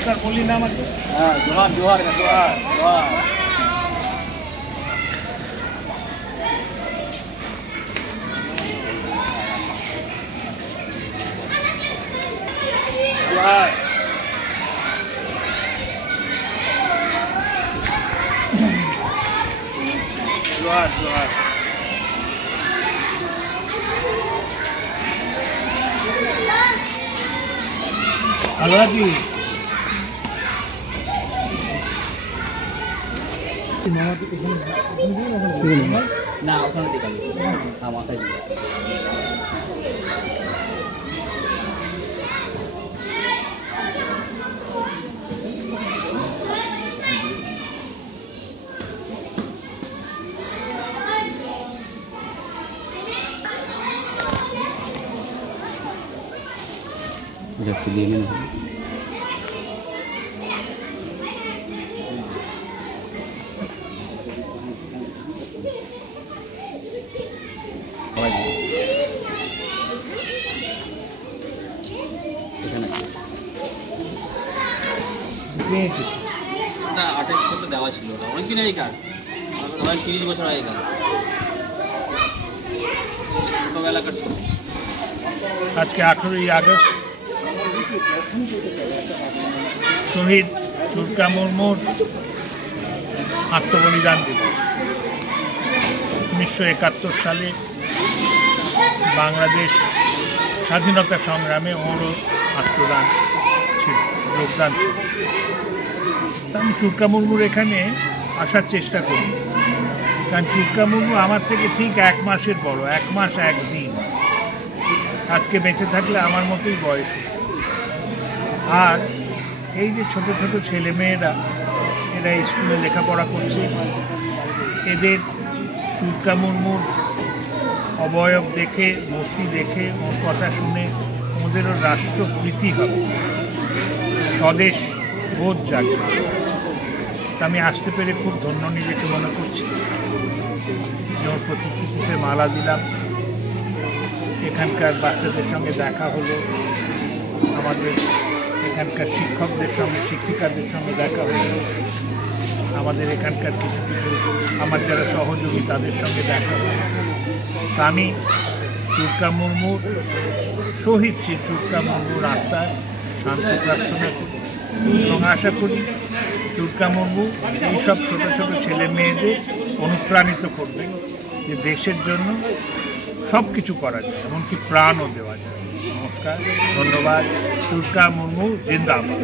নমস্কার বললি না আমাকে? হ্যাঁ, জোহার জোহার জোহার জোহার। জোহার। জোহার জোহার। ভালো আছি। না ওখানে দেখাবি, হ্যাঁ মাথায় দিবি। একটু দিয়ে নেন। না 28 দেওয়া ছিল, অনেকদিন আগেকার, 30 বছর আগেকার, ছোটবেলাকার ছবি। আজকে 18ই আগস্ট শহীদ চুরকা মুর্মুর আত্মবলিদান দিবস। 1971 সালে বাংলাদেশ স্বাধীনতা সংগ্রামে ওরও আত্মদান ছিল, যোগদান ছিল। আমি চুরকা মুর্মুর এখানে আসার চেষ্টা করি, কারণ চুরকা মুর্মু আমার থেকে ঠিক 1 মাসের বড়, 1 মাস 1 দিন। আজকে বেঁচে থাকলে আমার মতোই বয়স। আর এই যে ছোট ছোট ছেলে মেয়েরা এরা স্কুলে লেখাপড়া করছে, এদের চুরকা মুর্মুর অবয়ব দেখে, মূর্তি দেখে, ওর কথা শুনে ওদেরও রাষ্ট্রপ্রীতি হবে, স্বদেশ বোধ জাগবে। আমি আসতে পেরে খুব ধন্য নিজেকে মনে করছি যে ওর প্রতিকৃতিতে মালা দিলাম, এখানকার বাচ্চাদের সঙ্গে দেখা হলো, আমাদের এখানকার শিক্ষকদের সঙ্গে শিক্ষিকাদের সঙ্গে দেখা হলো, আমাদের এখানকার কিছু কিছু আমার যারা সহযোগী তাদের সঙ্গে দেখা হলো। তা আমি চুরকা মুর্মুর শহীদ চুরকা মুর্মুর আত্মার শান্তি প্রার্থনা করি এবং আশা করি চুরকা মুর্মু এইসব ছোট ছোট ছেলে মেয়েদের অনুপ্রাণিত করবে যে দেশের জন্য সব কিছু করা যায়, এমনকি প্রাণও দেওয়া যায়। নমস্কার, ধন্যবাদ। চুরকা মুর্মু জিন্দাবাদ।